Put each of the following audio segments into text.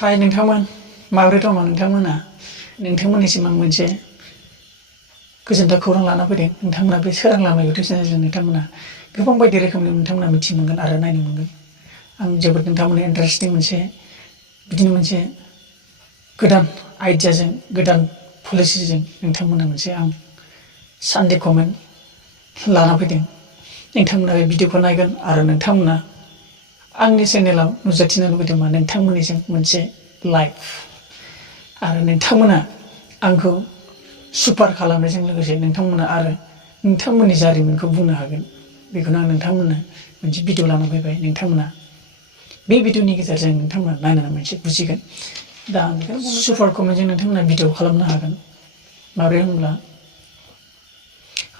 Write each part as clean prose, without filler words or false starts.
हाय नोंथांमोन माबोरै दङ नोंथांमोना नोंथांमोननिसिम आं मोनसे गोजोनथाव खौरां लाना फैदों। नोंथांमोना बे सोरां लामा इउटिउब चेनेलजों नोंथांमोना गोबां बायदि रोखोमनि नोंथांमोना मिथि मोनगोन आरो नायनो मोनगोन। आं जोबोद नोंथांमोननि इन्टारेस्टिं बिदिनो मोनसे गोदान आइडियाजों गोदान पलिसिजों नोंथांमोना मोनसे आं सानडे कमेन्ट लाना फैदों। नोंथांमोना बे भिडिअखौ नायगोन आरो नोंथांमोना आंनि चेनेलाव नुजाथिनो लुगैदोंबा नोंथांमोननिजों मोनसे लाइक आरो नोंथांमोना आंखौ सुपार खालामनायजों लोगोसे नोंथांमोना आरो नोंथांमोननि जारिमिनखौ बुंनो हागोन। बेखौनो आं नोंथांमोननो मोनसे भिडिअ लाना फैबाय। नोंथांमोना बे भिडिअनि गेजेरजों नोंथांमोना नायनानै मोनसे बुजिगोन। दा आं बेखौनो सुपार कमेन्टजों नोंथांमोना भिडिअ खालामनो हागोन। माबोरै होनब्ला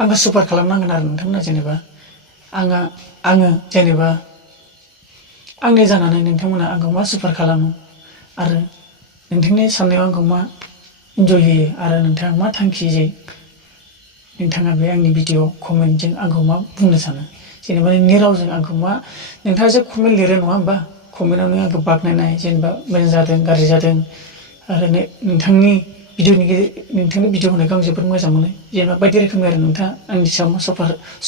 आंखौ सुपार खालामनांगोन आरो नोंथांमोना जेनेबा आङो जेनेबा आंनि जानानै नोंथांमोना आंखौ मा सुपार खालामो आरो नोंथांनि साननायाव आंखौ मा इन्जय होयो आरो नोंथाङा मा थांखिजों नोंथाङा बे आंनि भिडिअ कमेन्टजों आंखौ मा बुंनो सानो। जेनेबा नोंनि रावजों आंखौ मा नोंथाङा जे कमेन्ट लिरो नङा होमबा, कमेन्टआव नों आंखौ बाख्नायनाय जेनेबा मोजां जादों गाज्रि जादों आरो नोंथांनि भिडिअ होनायखौ आं जोबोद मोजां मोनो। जेनेबा बायदि रोखोमनि आरो नोंथाङा आंनि सायाव मा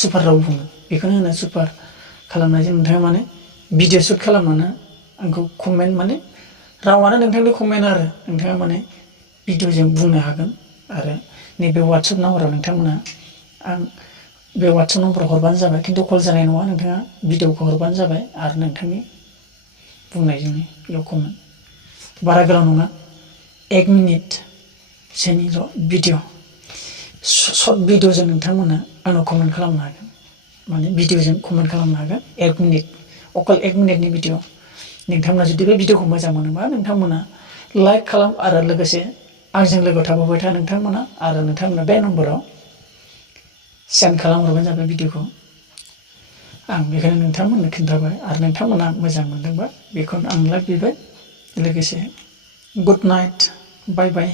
सुपार राव बुङो बेखौनो होनो सुपार खालामनायजों नोंथाङा माने भिडिअ शुट खालामनानै आंखौ कमेन्ट माने रावानो नोंथांनि कमेन्ट आरो नोंथाङा माने भिडिअजों बुंनो हागोन। आरो नैबे वाट्सएप नाम्बाराव नोंथांमोना आं बे वाट्सएप नाम्बाराव हरबानो जाबाय, खिन्थु कल जानाय नङा। नोंथाङा भिडिअखौ हरबानो जाबाय आरो नोंथांनि बुंनायजोंनो बेयाव कमेन्ट बारा गोलाव नङा, 1 मिनिटसोनिल' भिडिअ सर्ट भिडिअजों नोंथांमोना आंनाव कमेन्ट खालामनो हागोन। माने भिडिअजों कमेन्ट खालामनो हागोन 1 मिनिट, अकल 1 मिनिटनि भिडिअ। नोंथांमोना जुदि बे भिडिअखौ मोजां मोनोबा नोंथांमोना लाइक खालाम आरो लोगोसे आंजों लोगो थाफाबाय था नोंथांमोना। आरो नोंथांमोना बे नम्बराव सेन्ड खालामहरबानो जाबाय भिडिअखौ। आं बेखौनो नोंथांमोननो खिन्थाबाय आरो नोंथांमोना मोजां मोनदोंबा बेखौनो आं लाइक बिबाय। लोगोसे गुड नाइट, बाय बाय।